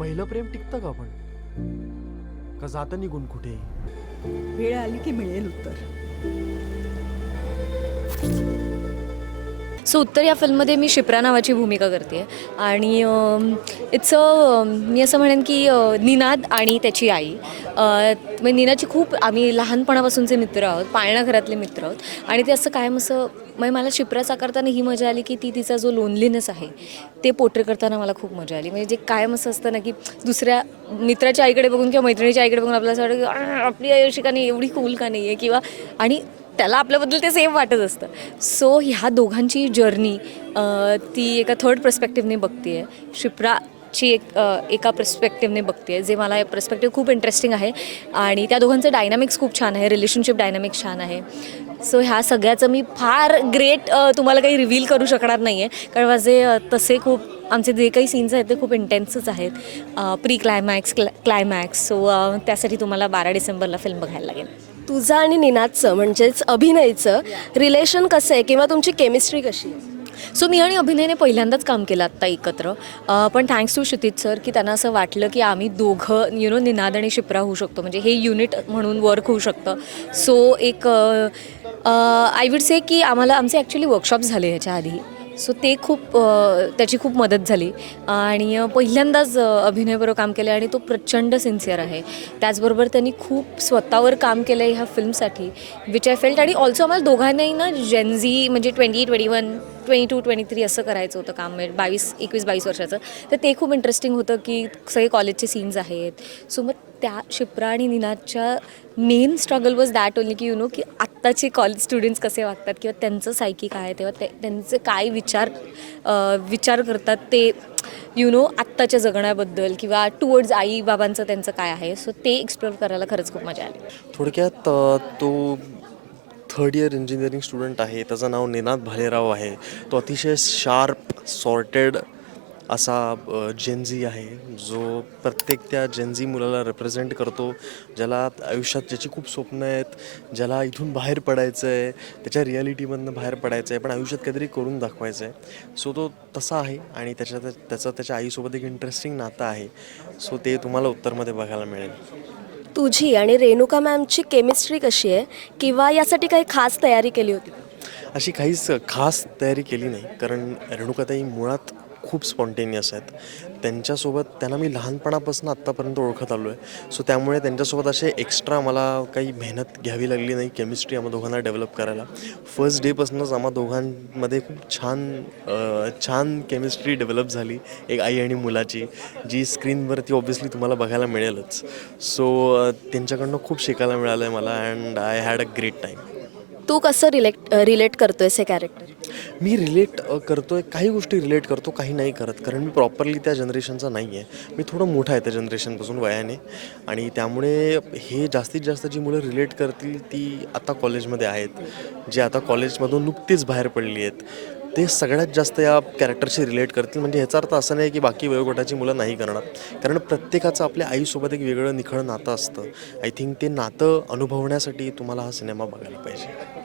पहिलं प्रेम टिकतं का पण? का जातं निघून कुठे? वेळ आली की मिळेल उत्तर. सो उत्तर या फिल्ममध्ये मी शिप्रा नावाची भूमिका करते. आणि इट्स अ मी असं म्हणेन की निनाद आणि त्याची आई. म्हणजे निनादची खूप आम्ही लहानपणापासूनचे मित्र आहोत पाळणा घरातले मित्र आहोत. आणि ते असं कायम असं म्हणजे मला शिप्रा साकारताना ही मजा आली की ती तिचा जो लोनलीनेस आहे ते पोट्रे करताना मला खूप मजा आली. म्हणजे जे कायम असं असतं ना की दुसऱ्या मित्राच्या आईकडे बघून किंवा मैत्रिणीच्या आईकडे बघून आपल्याला असं वाटतं की आपली आई अशी का नाही एवढी कूल का नाही आहे किंवा आणि त्याला आपल्याबद्दल ते सेम वाटत असतं. सो ह्या दोघांची जर्नी ती एका थर्ड पर्स्पेक्टिव्हने बघते आहे शिप्राची एक एका पर्स्पेक्टिव्हने बघते जे मला पर्स्पेक्टिव्ह खूप इंटरेस्टिंग आहे. आणि त्या दोघांचं डायनामिक्स खूप छान आहे. रिलेशनशिप डायनामिक्स छान आहे. सो ह्या सगळ्याचं मी फार ग्रेट तुम्हाला काही रिव्हील करू शकणार नाही आहे कारण माझे तसे खूप आमचे जे काही सीन्स आहेत ते खूप इंटेन्सच आहेत. प्री क्लायमॅक्स क्ला क्लायमॅक्स सो त्यासाठी तुम्हाला बारा डिसेंबरला फिल्म बघायला लागेल. तुझं आणि निनादचं म्हणजेच अभिनयचं रिलेशन कसं आहे किंवा तुमची केमिस्ट्री कशी आहे? सो मी आणि अभिनयने पहिल्यांदाच काम केलं आत्ता एकत्र. पण थँक्स टू क्षितिज सर की त्यांना असं वाटलं की आम्ही दोघं यु नो निनाद आणि शिप्रा होऊ शकतो. म्हणजे हे युनिट म्हणून वर्क होऊ शकतं. सो एक आय विड से की आम्हाला आमचे ॲक्च्युली वर्कशॉप्स झाले ह्याच्या आधी. सो ते खूप त्याची खूप मदत झाली. आणि पहिल्यांदाच अभिनयबरोबर काम केलं आणि तो प्रचंड सिन्सिअर आहे. त्याचबरोबर त्यांनी खूप स्वतःवर काम केलं आहे ह्या फिल्मसाठी विच आय फेल्ट आणि ऑल्सो आम्हाला दोघांनाही ना जेनझी म्हणजे twenty twenty one twenty two twenty three असं करायचं होतं काम म्हणजे बावीस एकवीस बावीस वर्षाचं. तर ते खूप इंटरेस्टिंग होतं की सगळे कॉलेजचे सीन्स आहेत. सो मग त्या शिप्रा आणि निनादच्या main struggle was that only की यू नो की आत्ताचे कॉलेज स्टुडंट्स कसे वागतात किंवा त्यांचं सायकी काय आहे तेव्हा ते त्यांचे काय विचार विचार करतात ते यु नो आत्ताच्या जगण्याबद्दल किंवा टुवर्ड्स आई बाबांचं त्यांचं काय आहे. सो ते एक्सप्लोर करायला खरंच खूप मजा आली. थोडक्यात तो थर्ड इयर इंजिनिअरिंग स्टुडंट आहे. त्याचं नाव निनाद भालेराव आहे. तो अतिशय शार्प सॉर्टेड असा जेनझी आहे. जो प्रत्येक त्या जेनझी मुलाला रिप्रेझेंट करतो ज्याला आयुष्यात ज्याची खूप स्वप्न आहेत ज्याला इथून बाहेर पडायचं आहे त्याच्या रियालिटीमधनं बाहेर पडायचं आहे पण आयुष्यात काहीतरी करून दाखवायचं आहे सो तो तसा आहे आणि त्याच्यात त्याचं त्याच्या आईसोबत एक इंटरेस्टिंग नातं आहे. सो ते तुम्हाला उत्तरमध्ये बघायला मिळेल. तुझी आणि रेणुका मॅमची केमिस्ट्री कशी आहे? किंवा यासाठी काही खास तयारी केली होती? अशी काहीच खास तयारी केली नाही. कारण रेणुकाताई मुळात खूप स्पॉन्टेनियस आहेत. त्यांच्यासोबत त्यांना मी लहानपणापासून आत्तापर्यंत ओळखत आलो आहे सो त्यामुळे त्यांच्यासोबत असे एक्स्ट्रा मला काही मेहनत घ्यावी लागली नाही केमिस्ट्री आम्हा दोघांना डेव्हलप करायला. फर्स्ट डेपासूनच आम्हा दोघांमध्ये खूप छान छान केमिस्ट्री डेव्हलप झाली एक आई आणि मुलाची जी स्क्रीनवरती ऑब्व्हियसली तुम्हाला बघायला मिळेलच. सो त्यांच्याकडनं खूप शिकायला मिळालं आहे मला and I had a great time तू कसं रिलेट रिलेट करतोयस हे कॅरेक्टर मी रिलेट करतोय काही गोष्टी रिलेट करतो काही नाही करत. कारण मी प्रॉपरली त्या जनरेशनचा नाही आहे मी थोडं मोठा आहे त्या जनरेशनपासून वयाने. आणि त्यामुळे हे जास्तीत जास्त जी मुलं रिलेट करतील ती आता कॉलेजमध्ये आहेत. जे आता कॉलेजमधून नुकतीच बाहेर पडली आहेत. ते सगळ्यात जास्त या कॅरेक्टरशी रिलेट करतील. म्हणजे ह्याचा अर्थ असं नाही की बाकी वयोगटाची मुलं नाही करणार. कारण प्रत्येकाचं आपल्या आईसोबत एक वेगळं निखळ नातं असतं. आय थिंक ते नातं अनुभवण्यासाठी तुम्हाला हा सिनेमा बघायला पाहिजे.